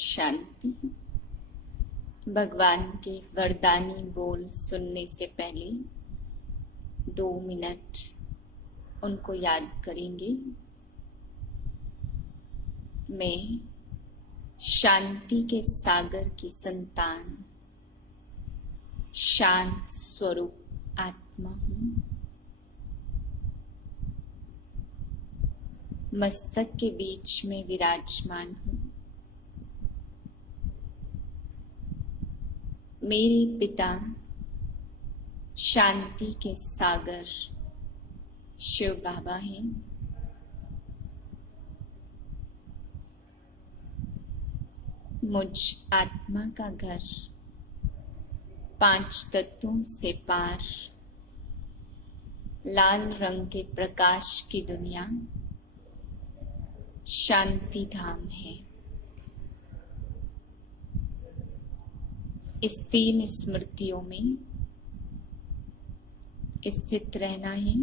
शांति। भगवान के वरदानी बोल सुनने से पहले 2 मिनट उनको याद करेंगे। मैं शांति के सागर की संतान, शांत स्वरूप आत्मा हूँ। मस्तक के बीच में विराजमान हूँ। मेरे पिता शांति के सागर शिव बाबा हैं। मुझ आत्मा का घर 5 तत्वों से पार, लाल रंग के प्रकाश की दुनिया शांति धाम है। इस 3 स्मृतियों में स्थित रहना है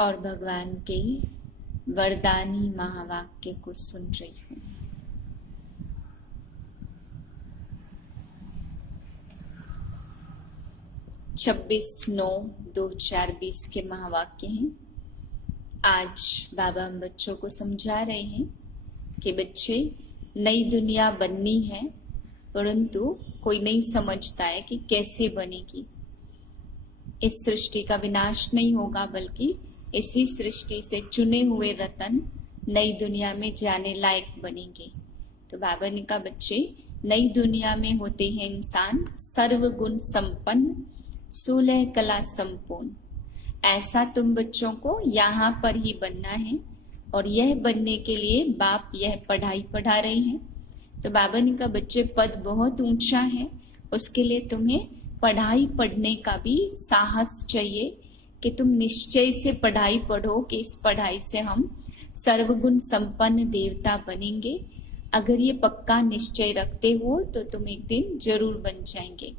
और भगवान के वरदानी महावाक्य को सुन रही हूँ। छब्बीस 9/2020 के महावाक्य हैं। आज बाबा हम बच्चों को समझा रहे हैं कि बच्चे, नई दुनिया बननी है, परंतु कोई नहीं समझता है कि कैसे बनेगी। इस सृष्टि का विनाश नहीं होगा, बल्कि इसी सृष्टि से चुने हुए रतन नई दुनिया में जाने लायक बनेंगे। तो बाबा ने कहा, बच्चे, नई दुनिया में होते हैं इंसान सर्वगुण संपन्न, 16 कला संपूर्ण। ऐसा तुम बच्चों को यहाँ पर ही बनना है और यह बनने के लिए बाप यह पढ़ाई पढ़ा रहे हैं। तो बाबा ने कहा, बच्चे, पद बहुत ऊंचा है, उसके लिए तुम्हें पढ़ाई पढ़ने का भी साहस चाहिए कि तुम निश्चय से पढ़ाई पढ़ो कि इस पढ़ाई से हम सर्वगुण संपन्न देवता बनेंगे। अगर ये पक्का निश्चय रखते हो तो तुम एक दिन जरूर बन जाएंगे।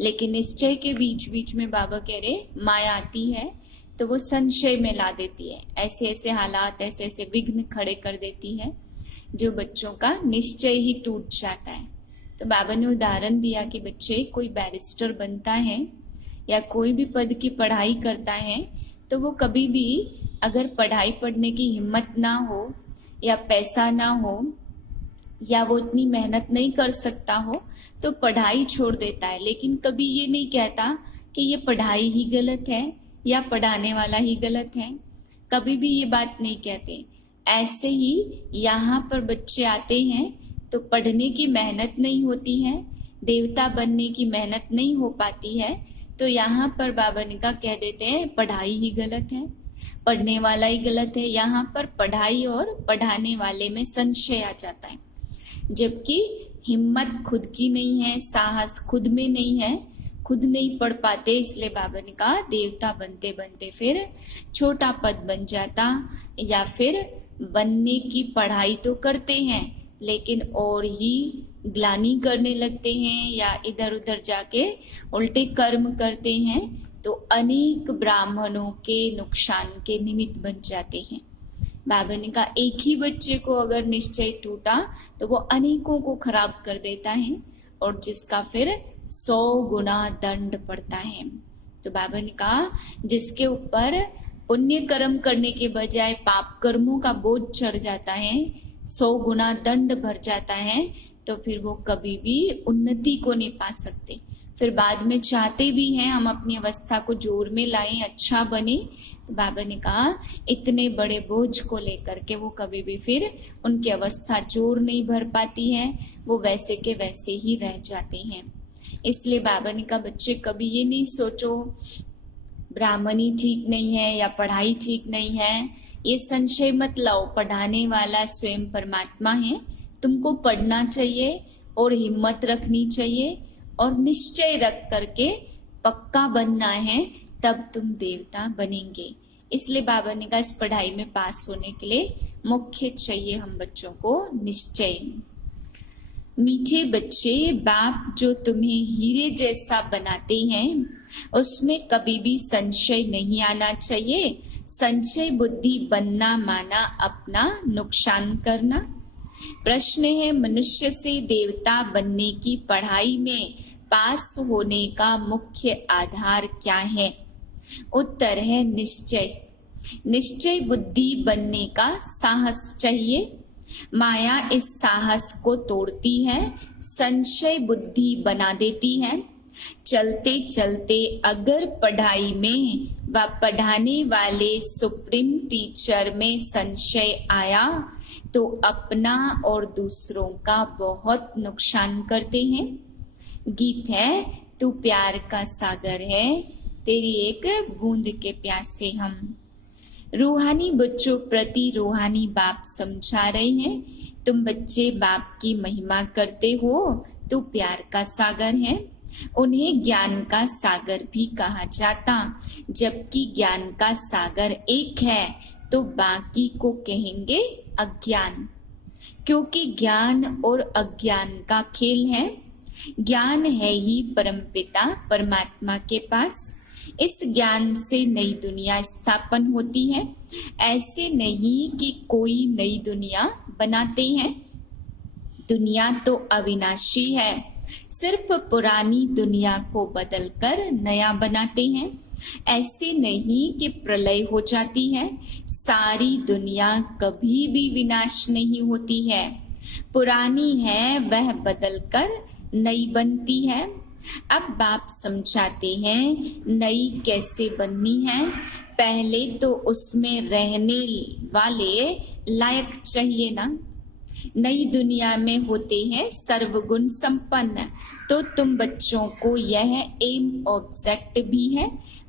लेकिन निश्चय के बीच बीच में बाबा कह रहे, माया आती है तो वो संशय में ला देती है। ऐसे ऐसे हालात, ऐसे ऐसे विघ्न खड़े कर देती है जो बच्चों का निश्चय ही टूट जाता है। तो बाबा ने उदाहरण दिया कि बच्चे, कोई बैरिस्टर बनता है या कोई भी पद की पढ़ाई करता है तो वो कभी भी अगर पढ़ाई पढ़ने की हिम्मत ना हो या पैसा ना हो या वो इतनी मेहनत नहीं कर सकता हो तो पढ़ाई छोड़ देता है। लेकिन कभी ये नहीं कहता कि ये पढ़ाई ही गलत है या पढ़ाने वाला ही गलत है। कभी भी ये बात नहीं कहते। ऐसे ही यहाँ पर बच्चे आते हैं तो पढ़ने की मेहनत नहीं होती है, देवता बनने की मेहनत नहीं हो पाती है, तो यहाँ पर बाबा ने कहा, कह देते हैं पढ़ाई ही गलत है, पढ़ने वाला ही गलत है। यहाँ पर पढ़ाई और पढ़ाने वाले में संशय आ जाता है। जबकि हिम्मत खुद की नहीं है, साहस खुद में नहीं है, खुद नहीं पढ़ पाते, इसलिए बाबा ने कहा देवता बनते बनते फिर छोटा पद बन जाता, या फिर बनने की पढ़ाई तो करते हैं लेकिन और ही ग्लानि करने लगते हैं या इधर उधर जाके उल्टे कर्म करते हैं, तो अनेक ब्राह्मणों के नुकसान के निमित्त बन जाते हैं। बाबा ने कहा, एक ही बच्चे को अगर निश्चय टूटा तो वो अनेकों को खराब कर देता है और जिसका फिर 100 गुना दंड पड़ता है। तो बाबा ने कहा, जिसके ऊपर पुण्य कर्म करने के बजाय पाप कर्मों का बोझ चढ़ जाता है, 100 गुना दंड भर जाता है, तो फिर वो कभी भी उन्नति को नहीं पा सकते। फिर बाद में चाहते भी हैं हम अपनी अवस्था को जोर में लाएं, अच्छा बने, तो बाबा ने कहा इतने बड़े बोझ को लेकर के वो कभी भी फिर उनकी अवस्था जोर नहीं भर पाती है, वो वैसे के वैसे ही रह जाते हैं। इसलिए बाबा ने कहा, बच्चे, कभी ये नहीं सोचो ब्राह्मणी ठीक नहीं है या पढ़ाई ठीक नहीं है, ये संशय मत लाओ। पढ़ाने वाला स्वयं परमात्मा है। तुमको पढ़ना चाहिए और हिम्मत रखनी चाहिए और निश्चय रख करके पक्का बनना है, तब तुम देवता बनेंगे। इसलिए बाबा ने कहा, इस पढ़ाई में पास होने के लिए मुख्य चाहिए हम बच्चों को निश्चय। मीठे बच्चे, बाप जो तुम्हें हीरे जैसा बनाते हैं उसमें कभी भी संशय नहीं आना चाहिए। संशय बुद्धि बनना माना अपना नुकसान करना। प्रश्न है, मनुष्य से देवता बनने की पढ़ाई में पास होने का मुख्य आधार क्या है? उत्तर है निश्चय। निश्चय बुद्धि बनने का साहस चाहिए। माया इस साहस को तोड़ती है, संशय बुद्धि बना देती है। चलते चलते अगर पढ़ाई में व पढ़ाने वाले सुप्रीम टीचर में संशय आया तो अपना और दूसरों का बहुत नुकसान करते हैं। गीत है, तू प्यार का सागर है, तेरी एक बूंद के प्यासे हम। रूहानी बच्चों प्रति रूहानी बाप समझा रहे हैं, तुम बच्चे बाप की महिमा करते हो तो प्यार का सागर है। उन्हें ज्ञान का सागर भी कहा जाता, जबकि ज्ञान का सागर एक है तो बाकी को कहेंगे अज्ञान, क्योंकि ज्ञान और अज्ञान का खेल है। ज्ञान है ही परमपिता परमात्मा के पास। इस ज्ञान से नई दुनिया स्थापन होती है। ऐसे नहीं कि कोई नई दुनिया बनाते हैं। दुनिया तो अविनाशी है, सिर्फ पुरानी दुनिया को बदलकर नया बनाते हैं। ऐसे नहीं कि प्रलय हो जाती है। सारी दुनिया कभी भी विनाश नहीं होती है। पुरानी है वह बदलकर नई बनती है। अब बाप समझाते हैं नई कैसे बननी है। पहले तो उसमें रहने वाले लायक चाहिए ना। नई दुनिया में होते हैं सर्वगुण संपन्न, तो तुम बच्चों को यह एम ऑब्जेक्ट भी है।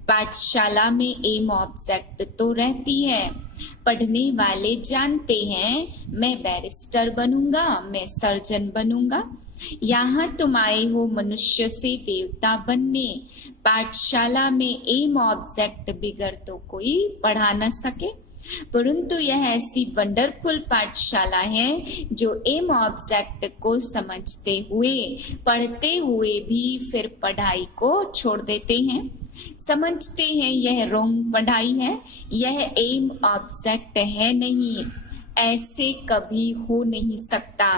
पाठशाला में एम ऑब्जेक्ट तो रहती है। पढ़ने वाले जानते हैं मैं बैरिस्टर बनूंगा, मैं सर्जन बनूंगा। यहाँ तुम आए हो मनुष्य से देवता बनने। पाठशाला में एम ऑब्जेक्ट बिगर तो कोई पढ़ा न सके, परंतु यह ऐसी वंडरफुल पाठशाला है जो एम ऑब्जेक्ट को समझते हुए पढ़ते हुए भी फिर पढ़ाई को छोड़ देते हैं। समझते हैं यह रॉन्ग पढ़ाई है, यह एम ऑब्जेक्ट है नहीं, ऐसे कभी हो नहीं सकता।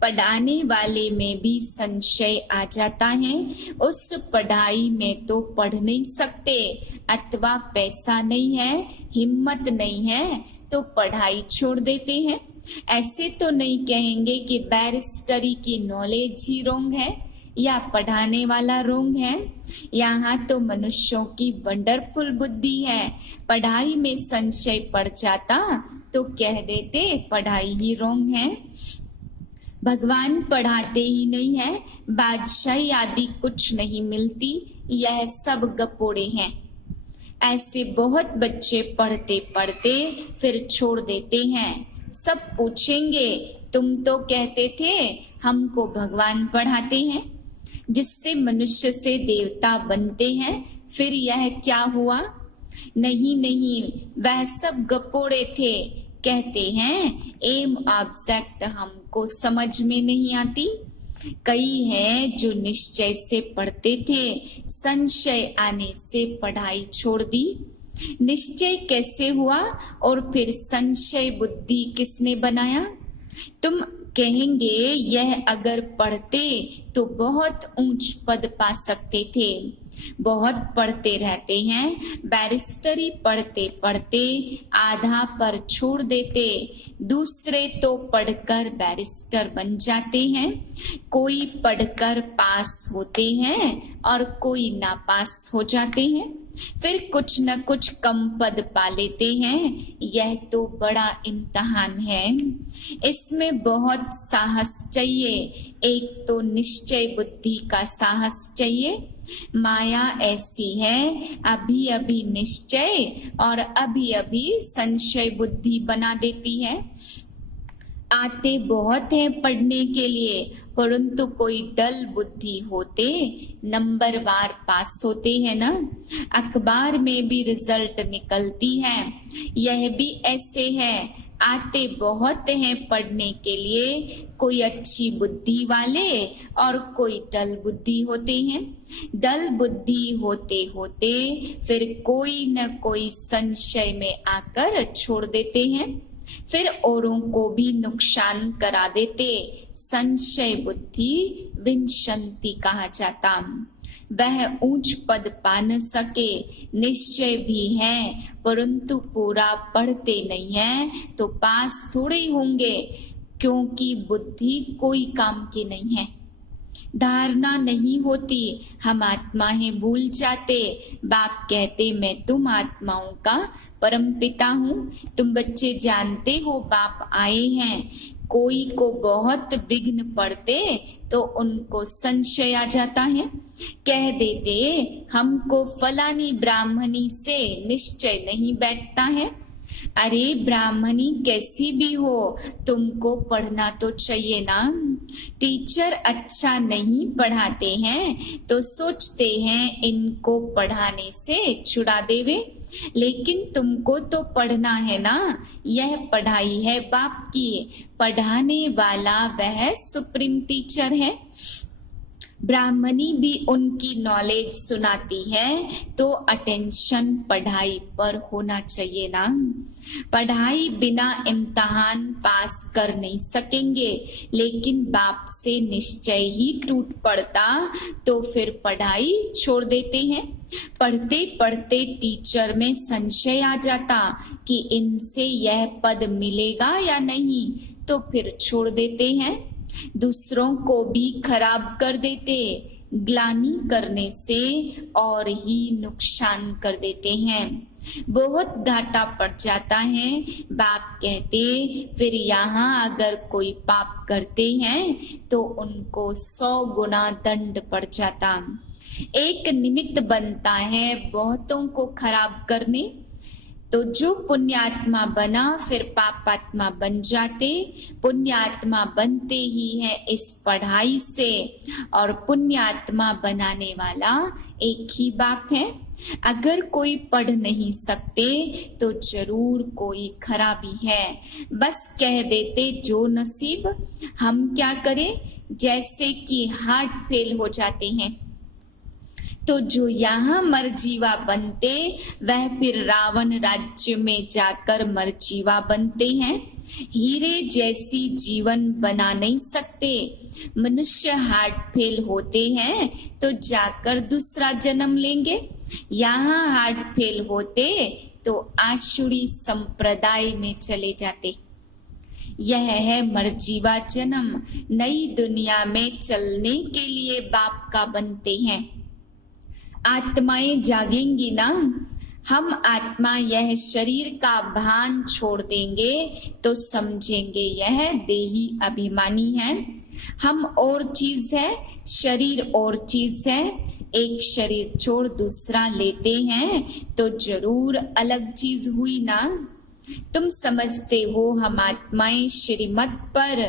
पढ़ाने वाले में भी संशय आ जाता है, उस पढ़ाई में तो पढ़ नहीं सकते, अथवा पैसा नहीं है, हिम्मत नहीं है तो पढ़ाई छोड़ देते हैं। ऐसे तो नहीं कहेंगे कि बैरिस्टरी की नॉलेज ही रोंग है या पढ़ाने वाला रोंग है। यहाँ तो मनुष्यों की वंडरफुल बुद्धि है। पढ़ाई में संशय पड़ जाता तो कह देते पढ़ाई ही रोंग है। भगवान पढ़ाते ही नहीं है, बादशाही आदि कुछ नहीं मिलती, यह सब गपोड़े हैं। ऐसे बहुत बच्चे पढ़ते पढ़ते फिर छोड़ देते हैं। सब पूछेंगे तुम तो कहते थे हमको भगवान पढ़ाते हैं, जिससे मनुष्य से देवता बनते हैं, फिर यह क्या हुआ? नहीं नहीं, वह सब गपोड़े थे। कहते हैं एम ऑब्जेक्ट हमको समझ में नहीं आती। कई हैं जो निश्चय से पढ़ते थे, संशय आने से पढ़ाई छोड़ दी। निश्चय कैसे हुआ और फिर संशय बुद्धि किसने बनाया? तुम कहेंगे यह अगर पढ़ते तो बहुत ऊंच पद पा सकते थे। बहुत पढ़ते रहते हैं, बैरिस्टरी पढ़ते पढ़ते आधा पर छोड़ देते। दूसरे तो पढ़कर बैरिस्टर बन जाते हैं। कोई पढ़कर पास होते हैं और कोई नापास हो जाते हैं, फिर कुछ न कुछ कम पद पा लेते हैं। यह तो बड़ा इम्तहान है, इसमें बहुत साहस चाहिए। एक तो निश्चय बुद्धि का साहस चाहिए। माया ऐसी है, अभी अभी निश्चय और अभी अभी संशय बुद्धि बना देती है। आते बहुत हैं पढ़ने के लिए, परंतु कोई डल बुद्धि होते नंबरवार पास होते हैं ना। अखबार में भी रिजल्ट निकलती है, यह भी ऐसे है। आते बहुत हैं पढ़ने के लिए, कोई अच्छी बुद्धि वाले और कोई डल बुद्धि होते हैं। डल बुद्धि होते होते फिर कोई न कोई संशय में आकर छोड़ देते हैं। फिर औरों को भी नुकसान करा देते। संशय बुद्धि विंशंति कहा जाता। वह ऊंच पद पा न सके, निश्चय भी है परंतु पूरा पढ़ते नहीं है तो पास थोड़े होंगे, क्योंकि बुद्धि कोई काम की नहीं है। धारणा नहीं होती, हम आत्मा है भूल जाते। बाप कहते मैं तुम आत्माओं का परम पिता हूँ। तुम बच्चे जानते हो बाप आए हैं। कोई को बहुत विघ्न पड़ते तो उनको संशय आ जाता है। कह देते हमको फलानी ब्राह्मणी से निश्चय नहीं बैठता है। अरे ब्राह्मणी कैसी भी हो, तुमको पढ़ना तो चाहिए ना। टीचर अच्छा नहीं पढ़ाते हैं तो सोचते हैं इनको पढ़ाने से छुड़ा देवे, लेकिन तुमको तो पढ़ना है ना। यह पढ़ाई है बाप की, पढ़ाने वाला वह सुप्रीम टीचर है। ब्राह्मणी भी उनकी नॉलेज सुनाती है तो अटेंशन पढ़ाई पर होना चाहिए ना। पढ़ाई बिना इम्तिहान पास कर नहीं सकेंगे, लेकिन बाप से निश्चय ही टूट पड़ता तो फिर पढ़ाई छोड़ देते हैं। पढ़ते पढ़ते टीचर में संशय आ जाता कि इनसे यह पद मिलेगा या नहीं, तो फिर छोड़ देते हैं। दूसरों को भी खराब कर देते, ग्लानि करने से और ही नुकसान कर देते हैं। बहुत घाटा पड़ जाता है। बाप कहते फिर यहाँ अगर कोई पाप करते हैं तो उनको 100 गुना दंड पड़ जाता। एक निमित्त बनता है बहुतों को खराब करने, तो जो पुण्यात्मा बना फिर पापात्मा बन जाते। पुण्यात्मा बनते ही है इस पढ़ाई से, और पुण्यात्मा बनाने वाला एक ही बाप है। अगर कोई पढ़ नहीं सकते तो जरूर कोई खराबी है। बस कह देते जो नसीब, हम क्या करें। जैसे कि हार्ट फेल हो जाते हैं तो जो यहाँ मरजीवा बनते वह फिर रावण राज्य में जाकर मरजीवा बनते हैं। हीरे जैसी जीवन बना नहीं सकते। मनुष्य हार्ट फेल होते हैं तो जाकर दूसरा जन्म लेंगे। यहाँ हार्ट फेल होते तो आसुरी संप्रदाय में चले जाते। यह है मरजीवा जन्म। नई दुनिया में चलने के लिए बाप का बनते हैं। आत्माएं जागेंगी ना। हम आत्मा यह शरीर का भान छोड़ देंगे तो समझेंगे यह देही अभिमानी है। हम और चीज है, शरीर और चीज है। एक शरीर छोड़ दूसरा लेते हैं तो जरूर अलग चीज हुई ना। तुम समझते हो हम आत्माएं श्रीमत पर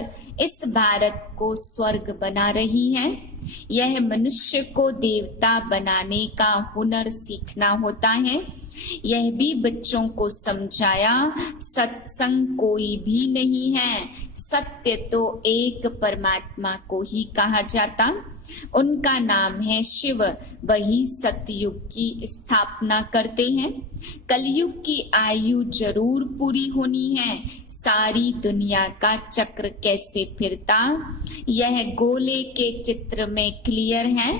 इस भारत को स्वर्ग बना रही हैं। यह मनुष्य को देवता बनाने का हुनर सीखना होता है। यह भी बच्चों को समझाया, सत्संग कोई भी नहीं है। सत्य तो एक परमात्मा को ही कहा जाता। उनका नाम है शिव। वही सतयुग की स्थापना करते हैं। कलयुग की आयु जरूर पूरी होनी है। सारी दुनिया का चक्र कैसे फिरता यह गोले के चित्र में क्लियर है।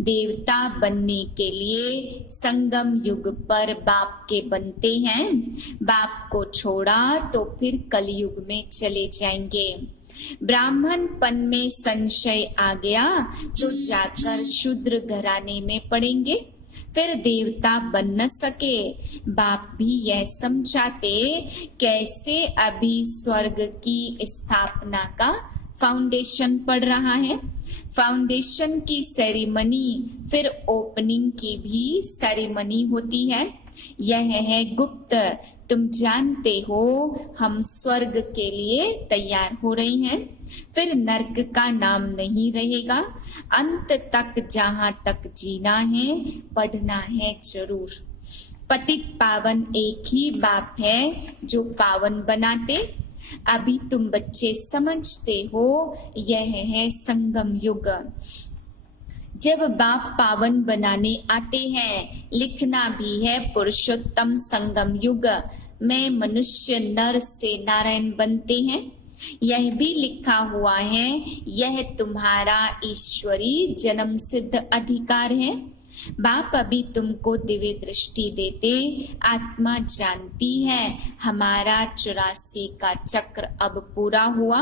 देवता बनने के लिए संगम युग पर बाप के बनते हैं। बाप को छोड़ा तो फिर कलयुग में चले जाएंगे। ब्राह्मणपन में संशय आ गया तो जाकर शूद्र घराने में पड़ेंगे। फिर देवता बन न सके। बाप भी यह समझाते कैसे अभी स्वर्ग की स्थापना का फाउंडेशन पड़ रहा है। फाउंडेशन की सेरेमनी फिर ओपनिंग की भी सेरेमनी होती है। यह है गुप्त। तुम जानते हो हम स्वर्ग के लिए तैयार हो रहे हैं। फिर नरक का नाम नहीं रहेगा। अंत तक जहां तक जीना है पढ़ना है जरूर। पतित पावन एक ही बाप है जो पावन बनाते। अभी तुम बच्चे समझते हो यह है संगम युग। जब बाप पावन बनाने आते हैं, लिखना भी है पुरुषोत्तम संगम युग। में मनुष्य नर से नारायण बनते हैं। यह भी लिखा हुआ है, यह तुम्हारा ईश्वरी जन्म सिद्ध अधिकार है। बाप अभी तुमको दिव्य दृष्टि देते, आत्मा जानती है हमारा 84 का चक्र अब पूरा हुआ।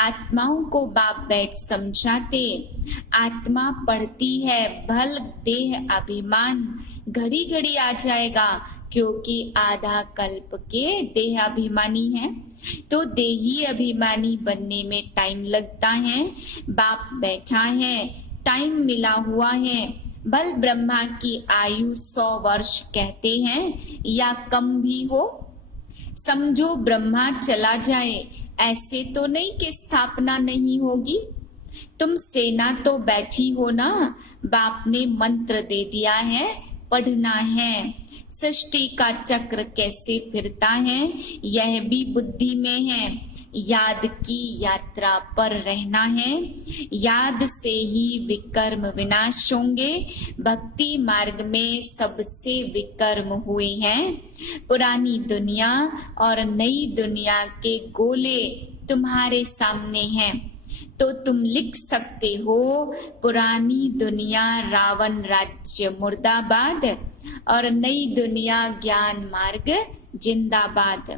आत्माओं को बाप बैठ समझाते, आत्मा पढ़ती है, भल देह अभिमान घड़ी घड़ी आ जाएगा, क्योंकि आधा कल्प के देह अभिमानी है, तो देही अभिमानी बनने में टाइम लगता है। बाप बैठा है, टाइम मिला हुआ है। बल ब्रह्मा की आयु 100 वर्ष कहते हैं या कम भी हो। समझो ब्रह्मा चला जाए, ऐसे तो नहीं कि स्थापना नहीं होगी। तुम सेना तो बैठी हो ना, बाप ने मंत्र दे दिया है, पढ़ना है। सृष्टि का चक्र कैसे फिरता है यह भी बुद्धि में है। याद की यात्रा पर रहना है, याद से ही विकर्म विनाश होंगे। भक्ति मार्ग में सबसे विकर्म हुए हैं। पुरानी दुनिया और नई दुनिया के गोले तुम्हारे सामने हैं, तो तुम लिख सकते हो, पुरानी दुनिया रावण राज्य मुर्दाबाद और नई दुनिया ज्ञान मार्ग जिंदाबाद।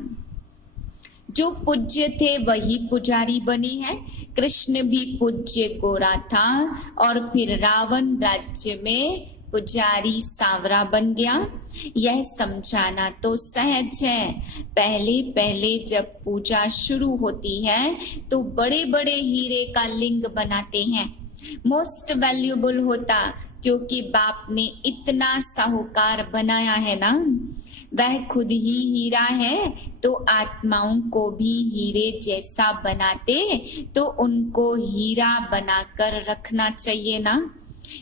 जो पूज्य थे वही पुजारी बने हैं। कृष्ण भी पूज्य गोरा था और फिर रावण राज्य में पुजारी सांवरा बन गया। यह समझाना तो सहज है। पहले पहले जब पूजा शुरू होती है तो बड़े बड़े हीरे का लिंग बनाते हैं, मोस्ट वैल्यूबल होता, क्योंकि बाप ने इतना साहूकार बनाया है ना। वह खुद ही हीरा है, तो आत्माओं को भी हीरे जैसा बनाते तो उनको हीरा बनाकर रखना चाहिए ना।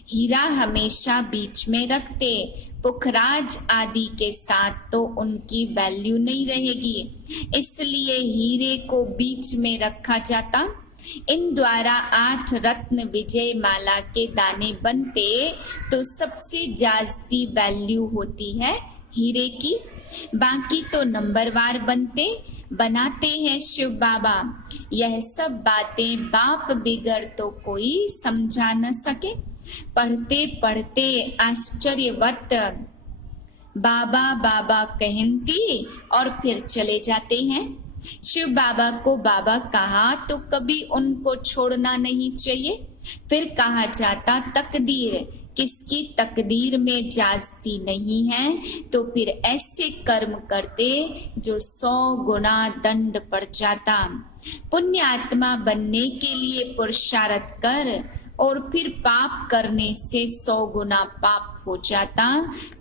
हीरा हमेशा बीच में रखते, पुखराज आदि के साथ तो उनकी वैल्यू नहीं रहेगी, इसलिए हीरे को बीच में रखा जाता। इन द्वारा 8 रत्न विजय माला के दाने बनते तो सबसे जास्ती वैल्यू होती है हीरे की। बाकी तो नंबरवार बनाते हैं शिव बाबा। यह सब बातें बाप बिगड़ तो कोई समझा न सके। पढ़ते पढ़ते आश्चर्यवत बाबा बाबा कहती और फिर चले जाते हैं। शिव बाबा को बाबा कहा तो कभी उनको छोड़ना नहीं चाहिए। फिर कहा जाता तकदीर, किसकी तकदीर में जास्ती नहीं है, तो फिर ऐसे कर्म करते जो 100 गुना दंड पड़ जाता। पुण्य आत्मा बनने के लिए पुरुषार्थ कर और फिर पाप करने से 100 गुना पाप हो जाता,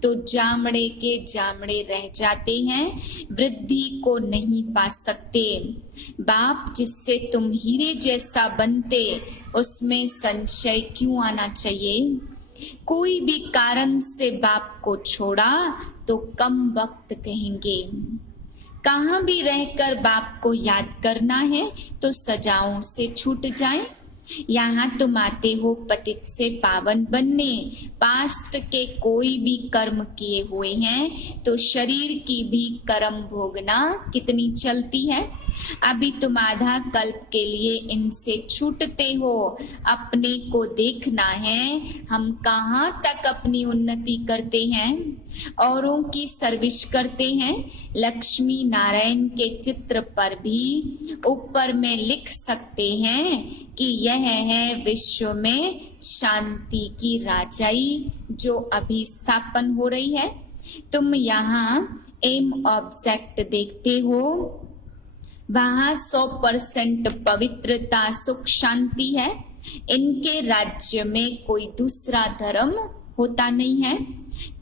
तो जामड़े के जामड़े रह जाते हैं, वृद्धि को नहीं पा सकते। बाप जिससे तुम हीरे जैसा बनते, उसमें संशय क्यों आना चाहिए। कोई भी कारण से बाप को छोड़ा तो कम वक्त कहेंगे। कहाँ भी रहकर बाप को याद करना है तो सजाओं से छूट जाए। यहाँ तुम आते हो पतित से पावन बनने। पास्ट के कोई भी कर्म किए हुए हैं तो शरीर की भी कर्म भोगना कितनी चलती है। अभी तुम आधा कल्प के लिए इनसे छूटते हो। अपने को देखना है, हम कहाँ तक अपनी उन्नति करते हैं, औरों की सर्विस करते हैं। लक्ष्मी नारायण के चित्र पर भी ऊपर में लिख सकते हैं कि यह है विश्व में शांति की राजाई जो अभी स्थापन हो रही है। तुम यहाँ एम ऑब्जेक्ट देखते हो, वहां 100% पवित्रता सुख शांति है। इनके राज्य में कोई दूसरा धर्म होता नहीं है।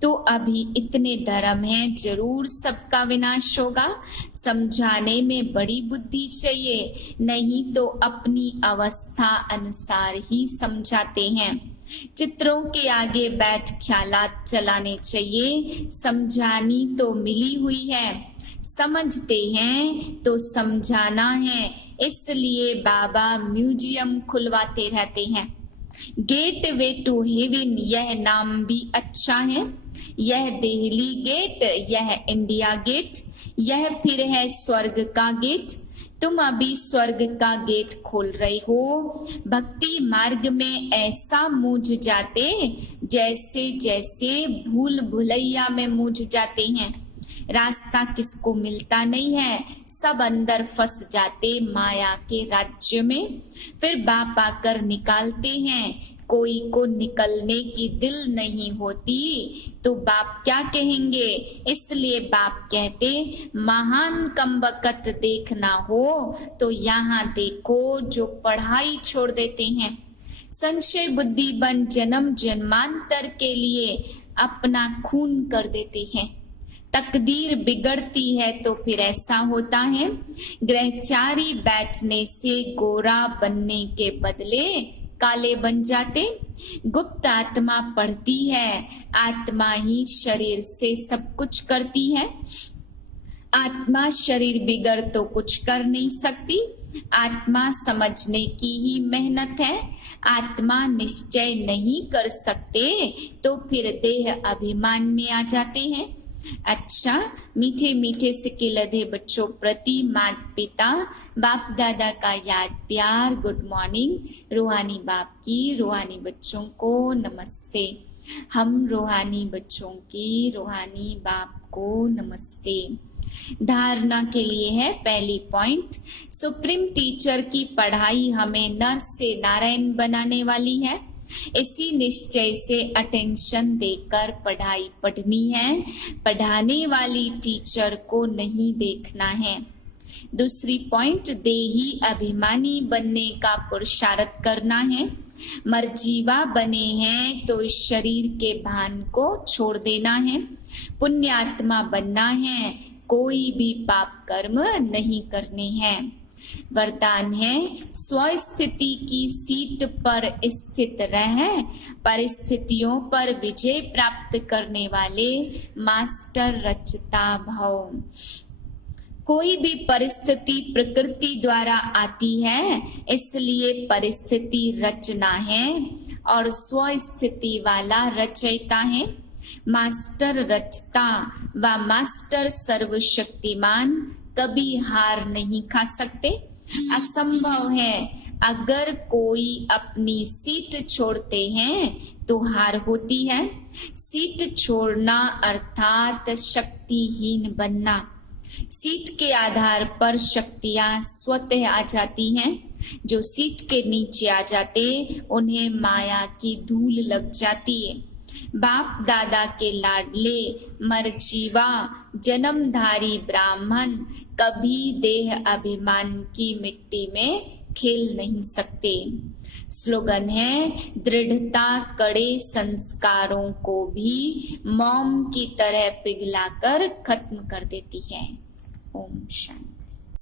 तो अभी इतने धर्म हैं, जरूर सबका विनाश होगा। समझाने में बड़ी बुद्धि चाहिए, नहीं तो अपनी अवस्था अनुसार ही समझाते हैं। चित्रों के आगे बैठ ख्यालात चलाने चाहिए। समझानी तो मिली हुई है, समझते हैं तो समझाना है, इसलिए बाबा म्यूजियम खुलवाते रहते हैं। गेट वे टू हेवन, यह नाम भी अच्छा है। यह दिल्ली गेट, यह इंडिया गेट, यह फिर है स्वर्ग का गेट। तुम अभी स्वर्ग का गेट खोल रहे हो। भक्ति मार्ग में ऐसा मूझ जाते जैसे जैसे भूल भुलैया में मूझ जाते हैं। रास्ता किसको मिलता नहीं है, सब अंदर फंस जाते माया के राज्य में। फिर बाप आकर निकालते हैं, कोई को निकलने की दिल नहीं होती तो बाप क्या कहेंगे। इसलिए बाप कहते महान कमबख्त देखना हो तो यहाँ देखो जो पढ़ाई छोड़ देते हैं। संशय बुद्धि बन जन्म जन्मांतर के लिए अपना खून कर देते हैं। तकदीर बिगड़ती है तो फिर ऐसा होता है। ग्रहचारी बैठने से गोरा बनने के बदले काले बन जाते। गुप्त आत्मा पढ़ती है, आत्मा ही शरीर से सब कुछ करती है। आत्मा शरीर बिगड़ तो कुछ कर नहीं सकती। आत्मा समझने की ही मेहनत है। आत्मा निश्चय नहीं कर सकते तो फिर देह अभिमान में आ जाते हैं। अच्छा, मीठे मीठे सिक्के लदे बच्चों प्रति माता पिता बाप दादा का याद प्यार गुड मॉर्निंग। रूहानी बाप की रूहानी बच्चों को नमस्ते। हम रूहानी बच्चों की रूहानी बाप को नमस्ते। धारणा के लिए है पहली पॉइंट, सुप्रीम टीचर की पढ़ाई हमें नर से नारायण बनाने वाली है। इसी निश्चय से अटेंशन देकर पढ़ाई पढ़नी है। पढ़ाने वाली टीचर को नहीं देखना है। दूसरी पॉइंट, देही अभिमानी बनने का पुरुषार्थ करना है। मर्जीवा बने हैं तो इस शरीर के भान को छोड़ देना है। पुण्यात्मा बनना है, कोई भी पाप कर्म नहीं करने हैं। वरदान है स्वस्थिति की सीट पर स्थित रह परिस्थितियों पर विजय प्राप्त करने वाले मास्टर रचता भव। कोई भी परिस्थिति प्रकृति द्वारा आती है, इसलिए परिस्थिति रचना है और स्वस्थिति वाला रचयिता है। मास्टर रचता व मास्टर सर्वशक्तिमान कभी हार नहीं खा सकते। असंभव है। अगर कोई अपनी सीट छोड़ते हैं तो हार होती है। सीट छोड़ना अर्थात शक्तिहीन बनना। सीट के आधार पर शक्तियां स्वतः आ जाती हैं। जो सीट के नीचे आ जाते उन्हें माया की धूल लग जाती है। बाप दादा के लाडले मरजीवा जन्मधारी ब्राह्मण कभी देह अभिमान की मिट्टी में खेल नहीं सकते। स्लोगन है दृढ़ता कड़े संस्कारों को भी मोम की तरह पिघलाकर खत्म कर देती है। ओम शांति।